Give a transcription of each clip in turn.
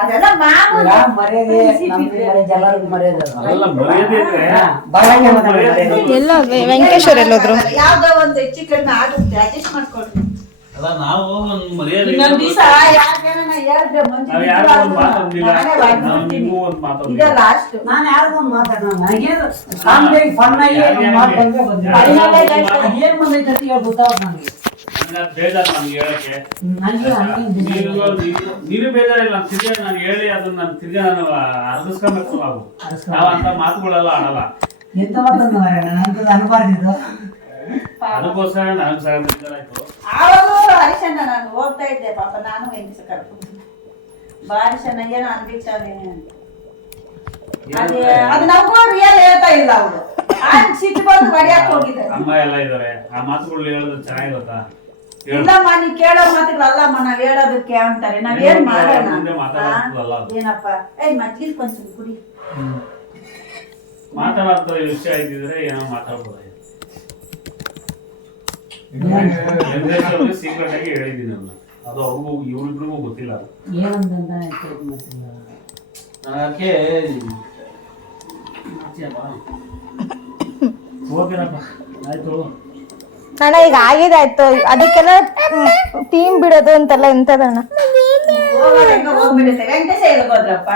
ಅದೆಲ್ಲ ಎಲ್ಲ ವೆಂಕಟೇಶ್ವರ ಎಲ್ಲೋದ್ರು ಯಾವ್ದೋ ಒಂದು ಹೆಚ್ಚು ಕಡಿಮೆ ಆಗುತ್ತೆ ಅಡ್ಜಸ್ಟ್ ಮಾಡ್ಕೊಳ್ರಿ. ಇದ ಲಾಸ್ಟ್ ನಾನು ಯಾರಿಗೂ ಮಾತಾಡೋಣ ಗೊತ್ತಾಗ ನನಗೆ ಬೇಜಾರು ನನ್ಗೆ ಹೇಳಕ್ಕೆ ನೀನು ಬೇಜಾರಿಲ್ಲ ತಿರ್ಗಾ ನಾನು ಹೇಳಿ ಅದನ್ನ ನಾನು ತಿರ್ಗಾ ನಾನು ಅರ್ಧಿಸ್ಕೊಬೇಕು. ನಾವು ಅಂತ ಮಾತುಗಳೆಲ್ಲ ಆಡಲ್ಲ. ಎಂತ ಮಾತನ್ನು ಅನ್ಬಾರ್ದಿದ್ದು ಅದಕ್ಕೋಸ್ಕರ ನನಗೆ ಸಹ ಬೇಜಾರಾಯ್ತು. ಆವಾಗ ಹರಿಶಣ್ಣ ನಾನು ಹೋಗ್ತಾ ಇದ್ದೆ ಪಾಪ ನಾನು ಹೆಂಗಸ ಕರ್ಕೊಂಡು ಬಾರಿಶಣ್ಣ ಏನೋ ಅನ್ಬಿಟ್ಟಾವೇನೆ ಅಂತ ಅದು ನಾವು ರಿಯಲ್ ಹೇಳ್ತಾ ಇಲ್ಲ ಅವರು ಸಿಟ್ಟು ಬಂದು ಹೊಡಿಯಕ್ಕೆ ಹೋಗಿದ್ದಾರೆ. ಅಮ್ಮ ಎಲ್ಲ ಇದಾರೆ ಆ ಮಾತುಗಳು ಹೇಳೋದು ಚೆನ್ನಾಗಿರುತ್ತಾ? ಇಲ್ಲಮ್ಮ ನೀ ಕೇಳೋ ಮಾತುಗಳಲ್ಲಮ್ಮ ನಾವ್ ಹೇಳೋದಕ್ಕೆ ಅಂತಾರೆ. ನಾವೇನ್ ಮಾಡೋಣ ಏನಪ್ಪ ಮಜ್ಜಿಗೆ ಕೊಂಚ ಕುಡಿ ಮಾತಾಡೋ ವಿಷಯ ಇದ್ದಿದ್ರೆ ಏನೋ ಮಾತಾಡ್ಬೋದು. ಸೀಕ್ರೆಟ್ ಆಗಿ ಹೇಳಿದ್ದೀನಿ ಅದನ್ನ. ಅದು ಅವ್ರಿಗೂ ಇವ್ರಿಬ್ರಿಗೂ ಗೊತ್ತಿಲ್ಲ. ನನಗೆ ಓಕೆನಪ್ಪ ಆಯ್ತು ಅಣ್ಣ. ಈಗ ಆಗಿದಾಯ್ತು, ಅದಕ್ಕೆಲ್ಲ ಟೀಮ್ ಬಿಡೋದು ಅಂತೆಲ್ಲ ಎಂತದಣ್ಣ. ಹೋಗ್ಬಿಡುತ್ತೆ ವೆಂಕಟೇಶ ಹೇಳ್ಬೋದ್ರಪ್ಪ.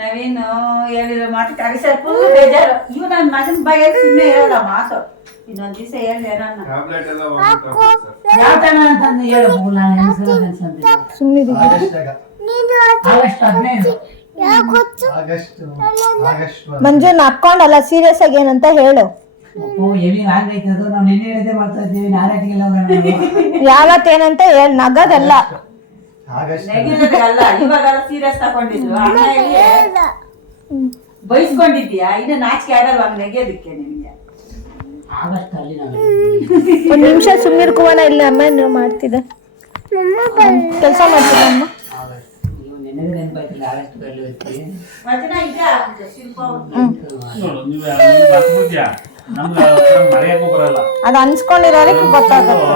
ನವೀನ್ ಹೇಳಿರೋ ಮಾತು ಕರೆಸ ಫುಲ್ ಬೇಜಾರು. ಇವ್ ನನ್ ಮಗನ ಬಗ್ಗೆ ಸುಮ್ಮನೆ ಹೇಳಲ್ಲ ಮಾತು. ಇನ್ನೊಂದ್ ದಿವಸ ಹೇಳಿ ಮಂಜು ನಕ್ಕೊಂಡಲ್ಲ ಸೀರಿಯಸ್ ಆಗಿ ಏನಂತ ಹೇಳು. ಯಾವತ್ತೇನಂತ ಹೇಳಿ ನಗದಲ್ಲ ಇವಾಗೆಲ್ಲ ಸೀರಿಯಸ್ ತಗೊಂಡಿದ್ರು. ಬೈಸ್ಕೊಂಡಿದ್ಯಾ ಇನ್ನು ನಾಚಿಕೆ ಆಗಲ್ವಾ ನೆಗೆಯೋದಕ್ಕೆ ನಿನ್ಗೆ? ಒಂದ್ ನಿಮಿಷ ಸುಮ್ಮನಿರ್ಕುವನ ಇಲ್ಲ ಅಮ್ಮ ನೀವು ಮಾಡ್ತಿದ್ದೆ ಕೆಲಸ ಮಾಡ್ತಿದ್ದ ಅಮ್ಮ. ಅದ್ ಅನ್ಸ್ಕೊಂಡಿರೋದಕ್ಕೆ ಗೊತ್ತಾಗುತ್ತೆ.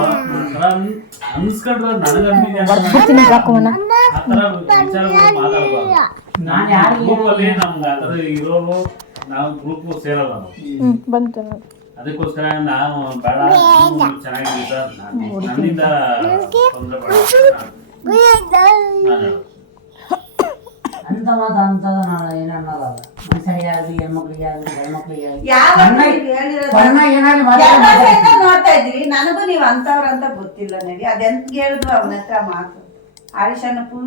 ಬಂತು ಅದಕ್ಕೋಸ್ಕರ ನಾವು ಬೇಡ ಚೆನ್ನಾಗಿದ್ದ ನನ್ನಿಂದ ತೊಂದರೆ ಅಂತ ಮಾತ ಅಂತದ ನಾನು ಏನನ್ನಲ್ಲ. ಮನುಷ್ಯರಿಗೆ ಆಗಲಿ ಹೆಣ್ಮಕ್ಳಿಗೆ ಆಗಲಿ ಗಂಡ್ಮಕ್ಳಿಗೆ ನೋಡ್ತಾ ಇದ್ವಿ. ನನಗೂ ನೀವ್ ಅಂತವ್ರಂತ ಗೊತ್ತಿಲ್ಲ ನಡಿ. ಅದೆಂತ ಹೇಳಿದ್ರು ಅವನ ಹತ್ರ ಮಾತು ಹರೀಶಣ್ಣ ಫುಲ್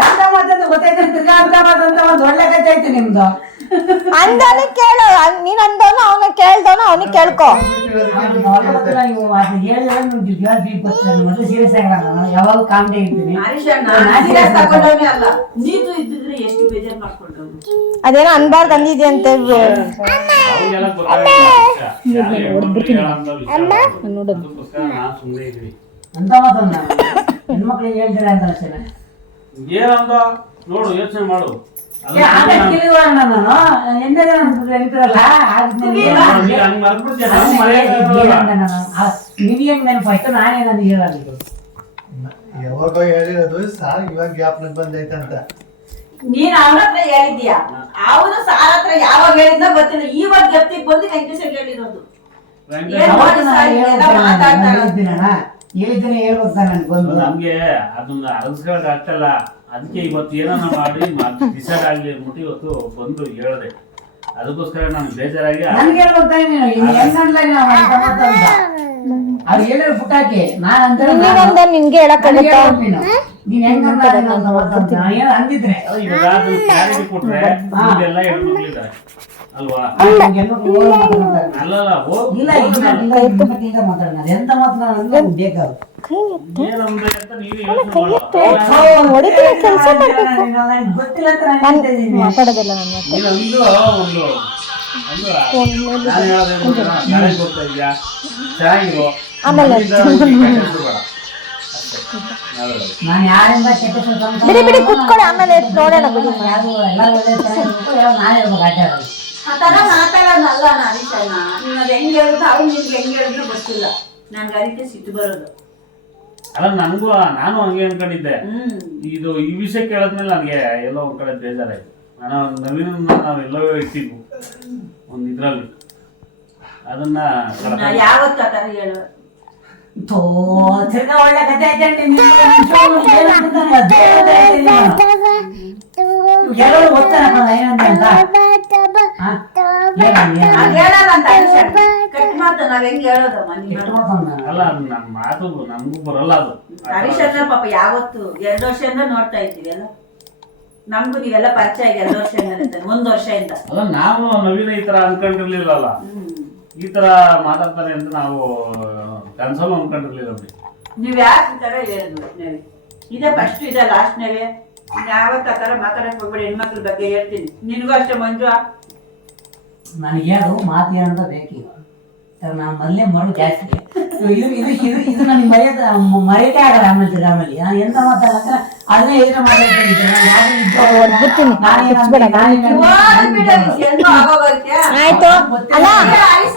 ಎಂತ ಮಾತಂತ ಗೊತ್ತೈತೆ. ಅಂತ ಮಾತಂತ ಒಂದು ಒಳ್ಳೆ ಕಥೆ ಐತೆ ನಿಮ್ದು. ಅಂದಾನೆ ಕೇಳು, ನೀನ್ ಅಂದವನು ಅವನ ಕೇಳ್ದವನು ಅವನಿಗೆ ಕೇಳ್ಕೊ. ಸೀರಿಯಸ್ ಆಗಿಲ್ಲ, ಯಾವಾಗ ಕಾಮಿಡಿ ಇರ್ತೀನಿ. ಅದೇನೋ ಅನ್ಬಾರ್ದು ಅಂದಿದೆ ಅಂತ ಅಂತ ಮಾತನ್ನ ಹೆಣ್ಮಕ್ಳಿಗೆ ಹೇಳ್ತಾರೆ ಅಂತ ಅಷ್ಟೇ. ನೋಡು ಯೋಚನೆ ಮಾಡು. ನೆನಪಾಯ್ತು ನಾನೇನಂದು ಹೇಳೋದು. ಯಾವಾಗ ಹೇಳಿರೋದು ಸಾರ್ ಇವಾಗ ಜ್ಞಾಪನಕ್ಕೆ ಬಂದೈತೆ ಅಂತ. ನೀನ್ ಅವನ ಹತ್ರ ಹೇಳಿದ್ಯಾ? ಅವನು ಸಾರ್ ಹತ್ರ ಯಾವಾಗ ಹೇಳಿದ್ನ ಗೊತ್ತಿಲ್ಲ. ಇವಾಗ ಗೆಪ್ತಿಗೆ ಬಂದು ವೆಂಕಟೇಶ ಹೇಳಿರೋದು. ಹೇಳಿದ್ದೇನೆ ಹೇಳ್ಬೋದ ನನ್ಗೆ ಬಂದು. ನಮ್ಗೆ ಅದನ್ನ ಅರಸ್ಕೊಳಕ್ ಆಗ್ತಲ್ಲ. ಅದಕ್ಕೆ ಇವತ್ತು ಏನಾನ ಮಾಡಿ ಡಿಸೈಡ್ ಆಗ್ಲಿ ಅಂದ್ಬಿಟ್ಟು ಇವತ್ತು ಬಂದು ಹೇಳ್ದೆ. ಅದಕ್ಕೋಸ್ಕರ ನಾನು ಬೇಜಾರಾಗಿ ಅವ್ರು ಹೇಳಿದ್ರು ಪುಟ್ಟಾಕಿ ನಾನು ಅಂತ ನಿನ್ಗೆ ಹೇಳಕ್ಕಾಗತ್ತಾ? ನೀನ್ ಹೆಂಗ್ ಅಂದಿದ್ರೆ ಕ್ಲಾರಿಟಿ ಕೊಟ್ರೆ ಇದೆಲ್ಲ ಹೆಣ್ಮಕ್ಳಿದ್ದಾರೆ ಅಲ್ವಾ? ಅಲ್ಲಲ್ಲ ಮಾತಾಡ ಎಂತ ಮಾತಾಡ ಬೇಕಾದ್ರು ಮಾತಾಡೋದಿಲ್ಲ ಆಮೇಲೆ ನಾನು ಯಾರಿಂದ ಬಿಡಿ ಬಿಡಿ ಕುತ್ಕೊಳ್ಳಿ, ಆಮೇಲೆ ನೋಡೋಣ ಬಿಡಿ. ಆತರ ಮಾತಾಡೋದಲ್ಲ ಹರೀಶಣ್ಣ. ನೀನ್ ಅದ್ ಹೆಂಗ್ ಹೇಳುದು ಅವ್ನು ನಿನ್ಗೆ ಹೆಂಗ್ ಹೇಳಿದ್ರು ಗೊತ್ತಿಲ್ಲ. ನನ್ಗೆ ಅದಕ್ಕೆ ಸಿಟ್ಟು ಬರೋದು. ಅಲ್ಲ ನನಗೂ ನಾನು ಹಂಗೆ ಅನ್ಕೊಂಡಿದ್ದೆ. ಇದು ಈ ವಿಷಯ ಕೇಳಿದ್ಮೇಲೆ ನನಗೆ ಎಲ್ಲೋ ಒಂದ್ ಕಡೆ ಬೇಜಾರಾಯ್ತು. ನಾನು ನವೀನನ್ನ ನಾವೆಲ್ಲೋ ಇಟ್ಟಿದ್ವು ಒಂದ್ ಇದ್ರಲ್ಲಿ, ಅದನ್ನ ಯಾವತ್ತು ಆ ತರ ಹೇಳು. ತಿರ್ಗಾ ಒಳ್ಳೆ ಕಥೆ ಎಲ್ಲರೂ ಓದ್ತಾರಪ್ಪ ಏನಂತ ಹೇಳಲ್ಲ ಅಂತ ಕಟ್ ಮಾತು ನಾವ್ ಹೆಂಗ್ ಹೇಳೋದಮ್ಮ ಅಲ್ಲ, ಅದು ನನ್ನ ಮಾತು ನಮಗೂ ಬರಲ್ಲ. ಅದು ಹರೀಶನ್ನ ಪಾಪ ಯಾವತ್ತು 2 ವರ್ಷದಿಂದ ನೋಡ್ತಾ ಇದ್ದೀವಿ ಅಲ್ಲ, ನಮ್ಗೂ ನೀವೆಲ್ಲ ಪರಿಚಯ ಆಗಿ 2 ವರ್ಷದಿಂದ 1 ವರ್ಷದಿಂದ. ಅಲ್ಲ, ನಾವು ನವೀನ ಈ ತರ ಅನ್ಕೊಂಡಿರ್ಲಿಲ್ಲಲ್ಲ, ಈ ತರ ಮಾತಾಡ್ತಾರೆ ಅಂತ ನಾವು ಕನ್ಸಲ್ ಅನ್ಕೊಂಡಿರ್ಲಿಲ್ಲ. ನೀವ್ ಯಾಕೆ ಈ ತರ ಹೇಳಿದ್ವಿ? ಇದೇ ಫಸ್ಟ್ ಇದೆ ಲಾಸ್ಟ್ ನೇವೆ. ಯಾವತ್ತ ಆ ತರ ಮಾತಾಡಕ್ ಹೋಗ್ಬೇಡಿ. ಹೆಣ್ಮಕ್ಳ ಬಗ್ಗೆ ಹೇಳ್ತೀನಿ, ನಿನ್ಗೂ ಅಷ್ಟೇ ಮಂಜು. ನನಗೆ ಅದು ಮಾತು ಏನಂತ ಬೇಕೀಗ. ನಾನು ಮೊದಲೇ ಮರು ಜಾಸ್ತಿ ಇದು ನನಗೆ ಮರೆಯಕ್ಕೆ ಆಗಲ್ಲ. ಆಮೇಲೆ ನಾನು ಎಂತ ಮಾತಾಡಲ್ಲ, ಅದನ್ನೇ ಎದುರು ಆಯ್ತು ಅಲ್ಲ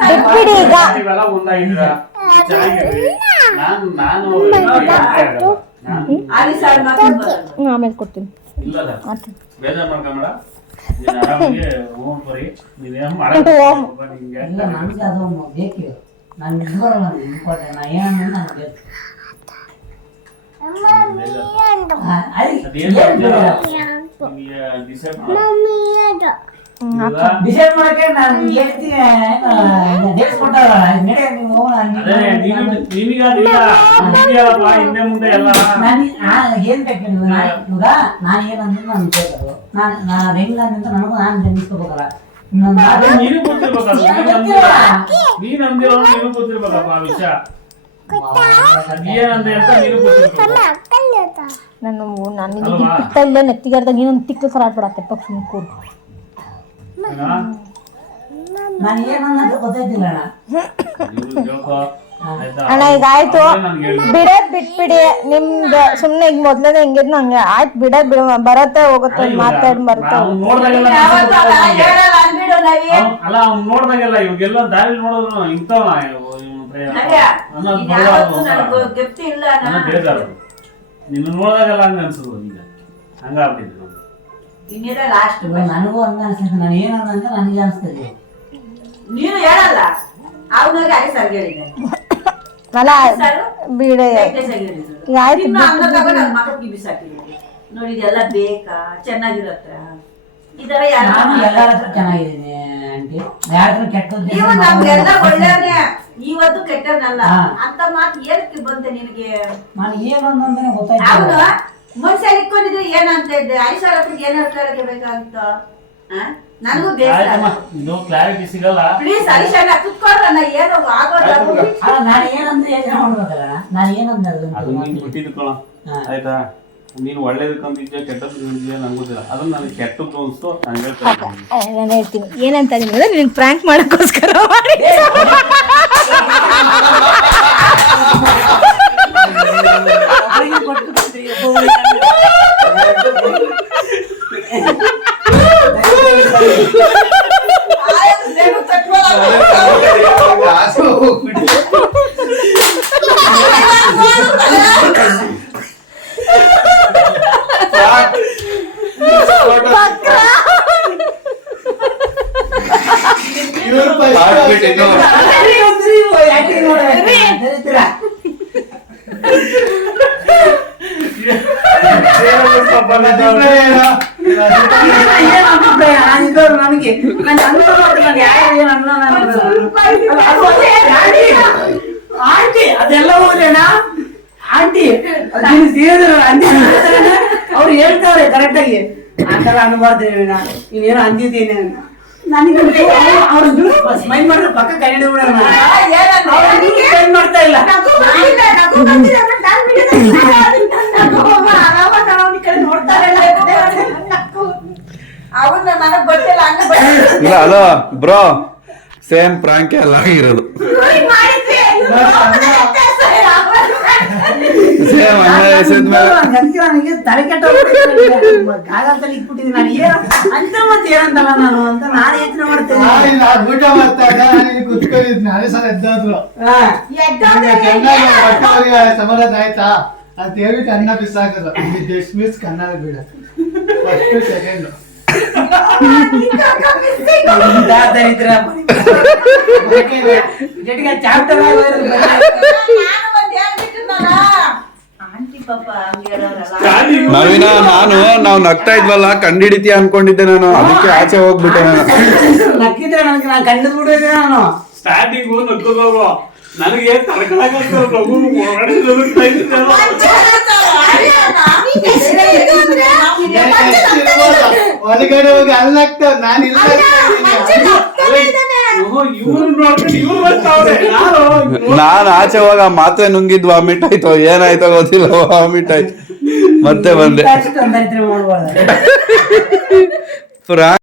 ಬಿಟ್ಬಿಡಿ ಈಗ. ನೀವೆಲ್ಲ ಒಂದಾಗಿದ್ದೀರಾ, ಚೆನ್ನಾಗಿರ್ರಿ. ನಾನು ಆಮೇಲೆ ಕೊಡ್ತೀನಿ. ಇಲ್ಲ ಬೇಜಾರ್ ಮಾಡ್ಕೊಂಬೇಡ, ನೀನ್ ಆರಾಮಾಗಿ ಹೋಗ್ ಬರ್ರಿ. ನೀವೇನ್ ಮಾಡಕ್ ಇಲ್ಲ, ನನಗೆ ಅದು ಬೇಕೀಗ. ನಾನು ಇದು ಬರಲ್ಲ, ಇಂಪಾರ್ಟೆಂಟ್. ನಾ ಏನಂದ್ರೆ ನನಗೆ ಬೇಕು. ಡಿಸೈಡ್ ಮಾಡಕ್ಕೆ ನಾನು ಹೇಳ್ತೀನಿ. ಡೇಟ್ಸ್ ಕೊಟ್ಟಾರಲ್ಲ, ನಡೆ ನೀವು ಹಿಂದೆ ಮುಂದೆ ಎಲ್ಲ ಏನ್ ಬೇಕು ಇವಾಗ ನಾನು ಏನಂದ್ರೆ ನಾನು ಬೇಕಾದ್ರು ನಾನು ಹೆಂಗಂತ ನನಗೂ ನಾನು ಜನ್ಮಿಸ್ಕೋಬೇಕಲ್ಲ. ನೀನು ಗೊತ್ತಿರ್ಬೇಕಲ್ಲ, ನೀನ್ ಅಂದಿರೋ ನೀನು ಗೊತ್ತಿರ್ಬೇಕಪ್ಪ ಆ ವಿಷಯ ಏನಂದೆ ಅಂತ ನೀನು ಗೊತ್ತಿರ್ಬೇಕು. ನಾನು ಇಲ್ಲ ನೆತ್ತಿಗಾರ್ದಾಗ ಏನೊಂದು ತಿಕ್ಕ ಸರ ಆಡ್ಬಿಡತ್ತೆ ಪಕ್ಷ ಕೂರು. ನಾನು ಏನನ್ನೋದು ಗೊತ್ತಾಯ್ತಿಲ್ಲ ಅಣ್ಣ. ಈಗ ಆಯ್ತು ಬಿಡೋದ್ ಬಿಟ್ಬಿಡಿ. ನಿಮ್ದು ಸುಮ್ನೆ ಈಗ ಮೊದ್ಲನೇ ಹೆಂಗಿದ್ ನಂಗೆ ಆಯ್ತು ಬಿಡೋದ್ ಬಿಡ, ಬರತ್ತೆ ಹೋಗುತ್ತೆ ಮಾತಾಡ್ ಬರುತ್ತೆ. ಅಲ್ಲ ಅವ್ನು ನೋಡ್ದಾಗೆಲ್ಲ ಇವಾಗೆಲ್ಲ ದಾರಿ ನೋಡಿದ್ರು ಇಂಥವ ಬೇಜಾರು. ನಿನ್ನ ನೋಡಿದಾಗೆಲ್ಲ ಹಂಗ ಅನ್ಸುದು. ಈಗ ಹಂಗಾಗ್ಬಿಟ್ಟಿದೆ ನನಗೂ ಹಂಗ ಅನ್ಸುತ್ತೆ. ನಾನು ಏನಂದ್ರೆ ನನಗೆ ಅನ್ಸ್ತದೆ. ನೀನು ಹೇಳಲ್ಲ, ಅವನಿಗೆ ಅದೇ ಸರ್ ಹೇಳಿದ್ದೆ. ಅಲ್ಲ ಬಿಡ ಆಯ್ತು ನೋಡಿ, ಇದೆಲ್ಲ ಬೇಕಾ? ಚೆನ್ನಾಗಿರತ್ತ ಇದರ ನಾನು ಎಲ್ಲರ ಹತ್ರ ಚೆನ್ನಾಗಿದ್ದೀನಿ ಆಂಟಿ. ಯಾರು ಕೆಟ್ಟದ್ದು ನೀವು ನಮ್ಗೆಲ್ಲ ಒಳ್ಳೆಯವನೇ, ಇವತ್ತು ಕೆಟ್ಟವನಲ್ಲ ಅಂತ ಮಾತು ಏನಕ್ಕೆ ಬಂತೆ ನಿನಗೆ? ನಾನು ಏನಂದ್ರೆ ಗೊತ್ತಾಯ್ತು. ಅವನು ಮನುಷ್ಯ ಇಟ್ಕೊಂಡಿದ್ರೆ ಏನಂತ ಇದ್ದೆ, ಐಶ್ವರ್ಯ ಹತ್ರ ಏನ್ ಹೇಳ್ತಾರೆ ಬೇಕಾಗಿತ್ತ? ನನಗೂ ಇದು ಕ್ಲಾರಿಟಿ ಸಿಗಲ್ಲ. ಪ್ಲೀಸ್ ಐಶ್ವರ್ಯ ಕುತ್ಕೊಳ್ಳೋಣ, ಏನೋ ಆಗೋದು. ನಾನು ಏನಂತ ಯೋಚನೆ ಮಾಡ್ಬೇಕಲ್ಲ. ನಾನು ಏನಂದ್ರೆ ಅದು ನೀನು ಬಿಟ್ಟಿದ್ಕೊಳ ಆಯ್ತಾ. ನೀನು ಒಳ್ಳೇದಕ್ಕಂತಿದ್ಯಾ ಕೆಟ್ಟದ್ದಿದ್ಯಾ ನಂಗೆ ಗೊತ್ತಿಲ್ಲ. ಅದನ್ನ ನನಗೆ ಕೆಟ್ಟದ್ದು ಅನ್ಸ್ತು, ನಾನು ಹೇಳ್ತೇನೆ. ನಾನು ಹೇಳ್ತೀನಿ ಏನಂತ ನಿಮ್ಗೆ ನೀನು ಪ್ರ್ಯಾಂಕ್ ಮಾಡೋಕ್ಕೋಸ್ಕರ ಮಾಡಿ ಆಂಟಿ ಅದೆಲ್ಲ ಹೋಗ್ಲೇನಾ ಆಂಟಿ ಅವ್ರು ಹೇಳ್ತಾವ್ರೆ ಕರೆಕ್ಟ್ ಆಗಿ ಆತರ ಅನ್ಬಾರ್ದೇನ ನೀನೇನೋ ಅಂದಿದ್ದೇನೆ. ನನಗೆ ಅವ್ರು ಸ್ಮೈಲ್ ಮಾಡಿದ್ರೆ ಪಕ್ಕ ಕೈ ಹಿಡಿದ್ಬಿಡೋಣ. ಮಾಡ್ತಾ ಇಲ್ಲ ಇಲ್ಲ. ಹಲೋ ಬ್ರೋ, ಸೇಮ್ ಪ್ರಾಂಕ್ ಎಲ್ಲ ಆಗಿರೋದು. ಹಂಗೆ ಮನೆ ಎಸೆದ್ಮೇಲೆ ಅದಕ್ಕೆ ನನಗೆ ತಲೆ ಕೆಟ್ಟ ಕಾಗದಲ್ಲಿ ಇಟ್ಬಿಟ್ಟಿದ್ದೀನಿ ನಾನು ಏನು ಅಂತ ಮತ್ತೆ ಏನಂತಲ್ಲ ನಾನು ಅಂತ ನಾನು ಯೋಚನೆ ಮಾಡ್ತೇನೆ. ನಾನು ಊಟ ಮಾಡ್ತಾ ಇದ್ದ ನಾನು ಕುತ್ಕೊಂಡಿದ್ದೆ ನಾನೇ ಸಲ ಎದ್ದಾದ್ರು ಸಮಾಧಾನ ಆಯ್ತಾ ಅಂತ ಹೇಳ್ಬಿಟ್ಟು ಅನ್ನ ಬಿಸಾಕದು ಡಿಸ್ಮಿಸ್ ಕನ್ನಡ ಬಿಡ ಫಸ್ಟ್ ಸೆಕೆಂಡ್ ಚಾಪ್ಟರ್ ಆಂಟಿ ಪಾಪ ಹಂಗೆ ಹೇಳೋರಲ್ಲ. ನವೀನ ನಾವು ನಗ್ತಾ ಇದ್ವಲ್ಲ ಕಂಡಿಡಿತೀಯ ಅನ್ಕೊಂಡಿದ್ದೆ ನಾನು, ಅದಕ್ಕೆ ಆಚೆ ಹೋಗ್ಬಿಟ್ಟೆ ನಾನು. ನಕ್ಕಿದ್ರೆ ನನಗೆ ನಾನು ಕಂಡು ಬಿಡೋದೇ ನಾನು. ಸ್ಟಾರ್ಟಿಂಗು ನಕ್ಕೋದು ನನಗೆ ತಡ್ಕೊಳಕ್ಕಾಗ್ತಿಲ್ಲ ಪ್ರಭು ಹೊರಗಡೆ ನಡುಗ್ತಾ ಇದ್ದಿದ್ದೆಲ್ಲ. ಹೊರಗಡೆ ಹೋಗಿ ಅಲ್ಲಾಗ್ತಾವ ನಾನು ಇಲ್ಲ ಇವ್ರು ನೋಡ್ಕೊಂಡು ಇವ್ರು ಬರ್ತಾವ್ರೆ ಯಾರು ನಾನ್ ಆಚೆ ಹೋಗ ಮಾತ್ರೆ ನುಂಗಿದ್ ವಾಮಿಟ್ ಆಯ್ತು, ಏನಾಯ್ತೋ ಗೊತ್ತಿಲ್ಲ, ವಾಮಿಟ್ ಆಯ್ತು ಮತ್ತೆ ಬಂದೆ. ಅಷ್ಟು ಅಂದಾರಿದ್ರೆ ಮಾಡ್ಬಾರ್ದು.